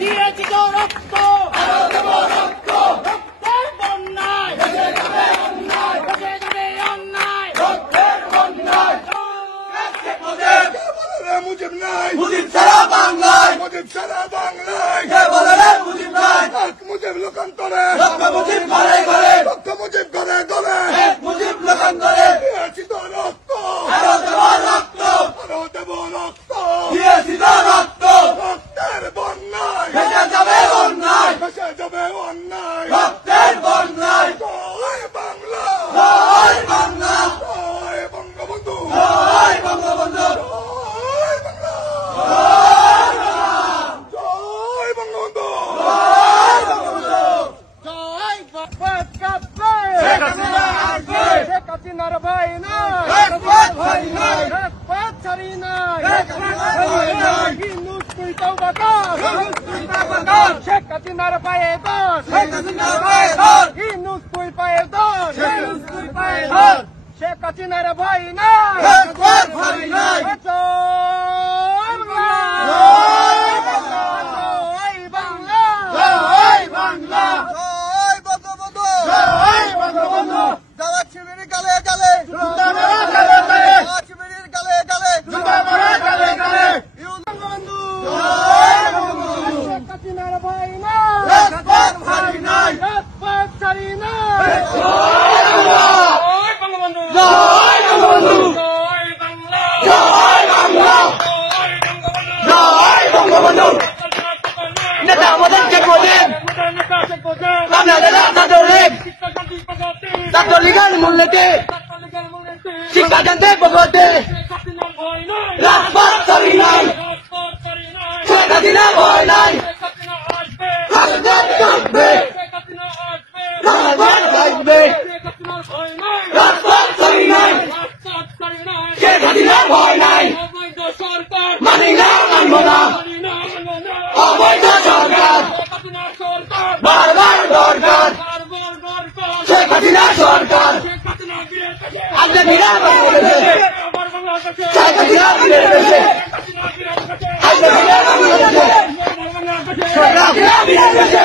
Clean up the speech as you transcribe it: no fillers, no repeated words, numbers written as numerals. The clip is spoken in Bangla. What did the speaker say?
দিয়েছি তো রক্ত, রক্তের বন্যায় ভেসে যাবে অন্যায়, মুজিব নাই, মুজিব ছাড়া বাংলায়, মুজিব সারা বাংলায়, কে বলে রে মুজিব নাই, এক মুজিব লোকান্তরে, লক্ষ মুজিব ঘরে ঘরে, লক্ষ মুজিব ঘরে ঘরে, এক মুজিব লোকান্তরে, দিয়েছি তো রক্ত, আরো দেব রক্ত, আরো দেব রক্ত, দিয়েছি তো রক্ত, রক্তের বন্যায় ভেসে যাবে অন্যায়, ভেসে যাবে অন্যায়, রক্তের বন্যায়, জয় বাংলা, জয় বাংলা, জয় বঙ্গবন্ধু, জয় বঙ্গবন্ধু, জয় বাংলা, জয় বঙ্গবন্ধু, জয় বাংলা কাঁপবে, শেখ হাসিনা আসবে, শেখ হাসিনার ভয় নাই, রাজপথ ভয় নাই, রাজপথ ছাড়ি নাই, রাজপথ ছাড়ি নাই, হিন্দুস তুই তওবা কর, তুই তওবা কর, শেখ হাসিনার পায়ে ধর, শেখ হাসিনার পায়ে ধর, হিন্দুস তুই পায়ে ধর, হিন্দুস তুই পায়ে ধর, শেখ হাসিনার ভয় নাই, রাজপথ ভয় নাই, জয় বাংলা, জয় বাংলা, জয় বাংলা, জয় বঙ্গবন্ধু, জয় বঙ্গবন্ধু, জামাত শিবিরের গালে গালে, জুতা মারা গালে গালে, জামাত শিবিরের গালে গালে, জুতা মারা গালে গালে, বঙ্গবন্ধু, জয় বঙ্গবন্ধু, শেখ হাসিনার ভয় নাই, রাজপথ ভয় নাই, রাজপথ ছাড়ি নাই, জয় বঙ্গবন্ধু, বঙ্গবন্ধু, জয় বাংলা, জয় বাংলা, জয় বঙ্গবন্ধু, নেতা আমাদেরকে বলেন, বাংলাদেশ ছাত্রলীগ, ছাত্রলীগের মূল্যতে, শিক্ষা জানতে প্রগতে, রাজপথ ছাড়ি নাই, শেখ হাসিনা ভয় নাই, রাজপথ থাকবে, বাংলাদেশ থাকবে, রাজপথ ছাড়ি নাই, শেখ হাসিনা ভয় নাই, মানি না মানব না, অবৈধ সরকার, বারবার দরকার, শেখ হাসিনা সরকার, আজকে ফিরে বাংলাদেশে, শেখ হাসিনা ফিরে এসেছে, আজকে ফিরে বাংলাদেশে, শেখ হাসিনা ফিরে এসেছে।